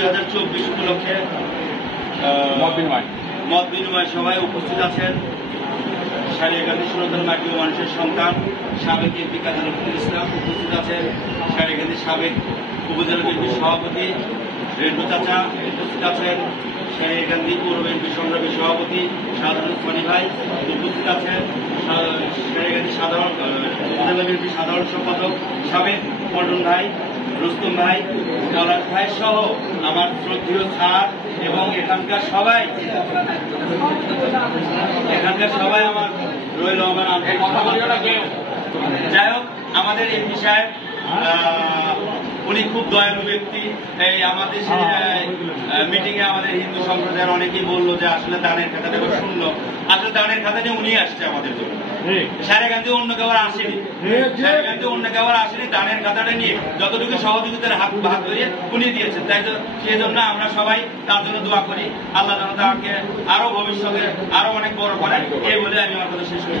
2024 উপলক্ষে মত বিনিময় সভায় উপস্থিত আছেন সারিয়াকান্দি সুরতন মাটি ও মানুষের সন্তান সাবেক এমপি কাজী রফিকুল ইসলাম, উপস্থিত আছেন সারিয়াকান্দির সাবেক উপজেলা বিএনপির সভাপতি রেন্টু চাচা, উপস্থিত আছেন সারিয়াকান্দি পৌর বিএনপির সংগ্রামী সভাপতি সাধারণ ফনি ভাই, উপস্থিত আছেন সারিয়াকান্দি উপজেলা বিএনপির সাধারণ সম্পাদক সাবেক পল্টন ভাই, রুস্তম ভাই, পলাশ ভাই সহ আমার শ্রদ্ধেয় স্যার এবং এখানকার সবাই আমার রইল আমার আন্তরিক। যাই হোক, আমাদের এমপি সাহেব উনি খুব দয়ালু ব্যক্তি। এই আমাদের মিটিং এ আমাদের হিন্দু সম্প্রদায়ের অনেকেই বললো যে আসলে দানের খাতা দেবো, শুনলো আসলে দানের খাতা নিয়ে উনি আসছে আমাদের জন্য। সারিয়াকান্দি অন্য কেউ আসেনি, সারিয়াকান্দি অন্য কেউ আসেনি। দানের খাতাটা নিয়ে যতটুকু সহযোগিতার হাত ভাগ ধরিয়ে উনি দিয়েছেন। তাই সেই জন্য আমরা সবাই তার জন্য দোয়া করি, আল্লাহ যেন তাকে আরো ভবিষ্যতে আরো অনেক বড় করেন। এই বলে আমি আমার কথা শেষ করছি।